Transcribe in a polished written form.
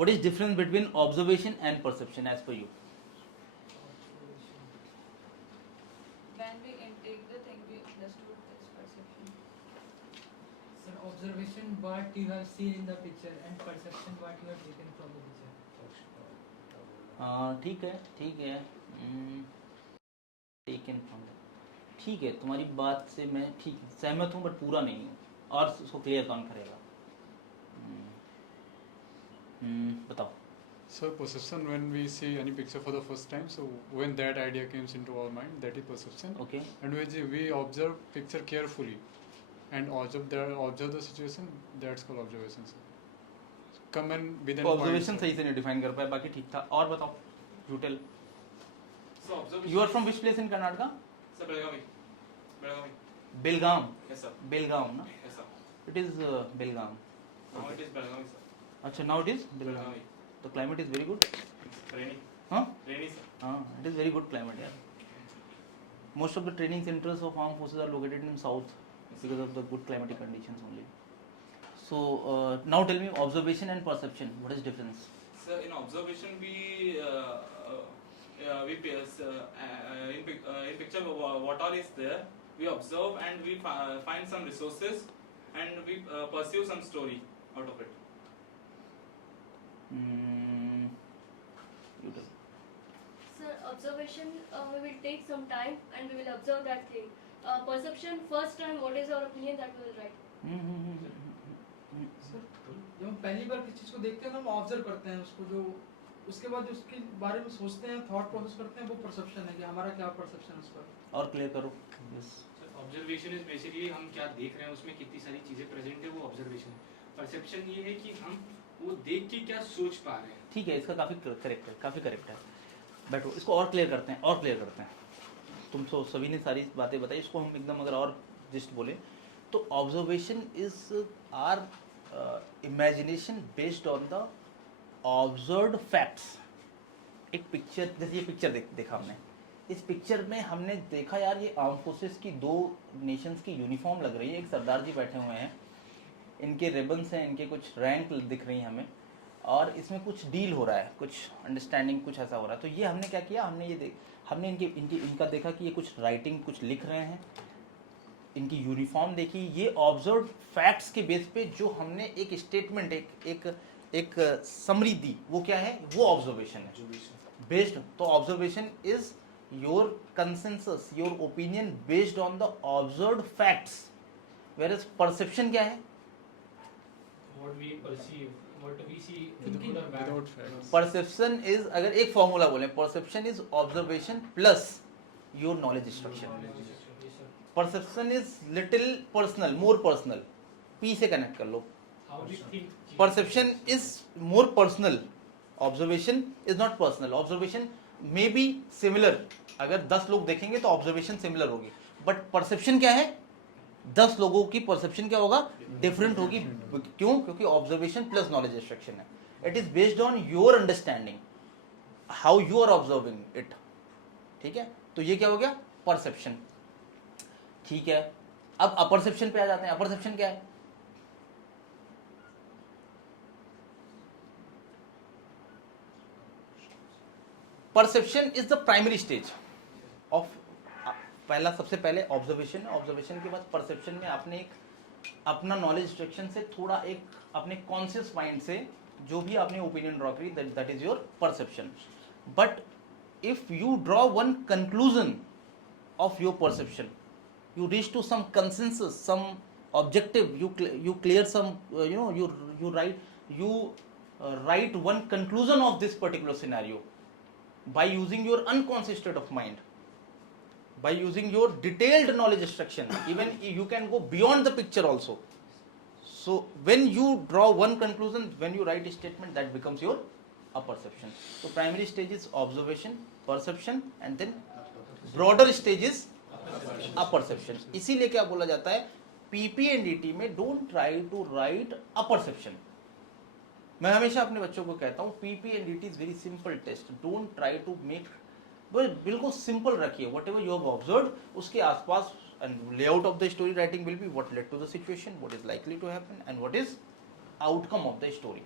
what is difference between observation and perception as per you? When we intake the thing we understood is perception. Sir, observation what you have seen in the picture and perception what you have taken from the picture. ठीक है taken from, ठीक है, तुम्हारी बात से मैं ठीक सहमत हूँ बट पूरा नहीं हूँ, और उसको क्लियर कौन करेगा? बताओ. So perception, when we see any picture for the first time, so when that idea comes into our mind, that is perception. Okay. And when we observe picture carefully and observe the situation, that's called observation. Sir. Come and within observation सही से नहीं define कर पाए, बाकी ठीक था. और बताओ, you tell. So observation. You are from which place in Karnataka? Sir, Belgavi. Belgaum. Yes sir. Belgaum ना? Yes sir. It is Belgaum. Now it is Belgavi sir. अच्छा, now it is Belgaum. Belgavi. The climate is very good. Rainy. हाँ Rainy sir. हाँ, it is very good climate यार. Most of the training centers of armed forces are located in south because of the good climatic conditions only. So now tell me, observation and perception, what is difference? Sir, in observation we in picture what all is there, we observe and we find some resources and we pursue some story out of it. You tell. Sir, observation, we will take some time and we will observe that thing. Perception, first time, what is our opinion, that we will write. Sir जब हम पहली बार किसी चीज को देखते हैं ना, हम ऑब्जर्व करते हैं उसको, जो उसके बाद जो उसके बारे में सोचते हैं, थॉट प्रोसेस करते हैं, वो परसेप्शन है कि हमारा क्या परसेप्शन है उस पर. और क्लियर करो. Yes. ऑब्जर्वेशन इज बेसिकली हम क्या देख रहे हैं उसमें कितनी सारी चीजें प्रेजेंट है, वो ऑब्जर्वेशन है. परसेप्शन ये है कि हम वो देख के क्या सोच पा रहे हैं. ठीक है, इसका काफ़ी करेक्ट है. बैठो, इसको और क्लियर करते हैं. तुम सभी ने सारी बातें बताई, इसको हम एकदम अगर और जस्ट बोले तो observation is our imagination based on the observed facts. एक पिक्चर, जैसे ये पिक्चर देखा हमने, इस पिक्चर में हमने देखा यार ये आर्म फोर्सेस की दो नेशंस की यूनिफॉर्म लग रही है. एक सरदार जी बैठे हुए हैं, इनके रिबन्स हैं, इनके कुछ रैंक दिख रही हैं हमें, और इसमें कुछ डील हो रहा है, कुछ अंडरस्टैंडिंग कुछ ऐसा हो रहा है. तो ये हमने क्या किया, हमने इनका देखा कि ये कुछ राइटिंग कुछ लिख रहे हैं, इनकी यूनिफॉर्म देखी, ये ऑब्जर्व फैक्ट्स के बेस पे जो हमने एक स्टेटमेंट एक समरी दी, वो क्या है, वो ऑब्जर्वेशन है बेस्ड. तो observation is your consensus, your opinion based on the observed facts. Where is perception क्या है? What we perceive, what we see, Thinking good or bad. Without facts. Perception is, अगर एक फॉर्मूला बोले, perception is observation plus your knowledge structure. Yes, sir. Perception is little personal, more personal. P से connect कर लो. How we think. Perception is more personal, observation is not personal. Observation may be similar, अगर 10 लोग देखेंगे तो observation similar होगी, but perception क्या है, 10 लोगों की परसेप्शन क्या होगा, डिफरेंट होगी. क्यों? क्योंकि ऑब्जर्वेशन प्लस नॉलेज एक्सट्रैक्शन है. It is based on your understanding, how you are observing it. ठीक है, तो ये क्या हो गया, परसेप्शन. ठीक है, अब अपरसेप्शन पे आ जाते हैं. अपरसेप्शन क्या है? Perception is the primary stage of, पहला सबसे पहले ऑब्जर्वेशन. ऑब्जर्वेशन के बाद परसेप्शन में आपने एक अपना नॉलेज एक्सट्रैक्शन से थोड़ा एक अपने कॉन्शियस माइंड से जो भी आपने ओपिनियन ड्रॉ करी, that is your perception. But if you draw one conclusion of your perception, you reach to some consensus, some objective, you clear some you write one conclusion of this particular scenario by using your unconscious state of mind, by using your detailed knowledge extraction. Even you can go beyond the picture also. So when you draw one conclusion, when you write a statement, that becomes your perception. So primary stage is observation, perception, and then broader stage is apperception. इसीलिए क्या बोला जाता है, PPNDT में don't try to write apperception. मैं हमेशा अपने बच्चों को कहता हूँ, PPNDT is very simple test. Don't try to make, बिल्कुल सिंपल रखिए. Whatever you have observed, उसके आसपास and layout of the story writing will be what led to the situation, what is likely to happen, and what is outcome of the story.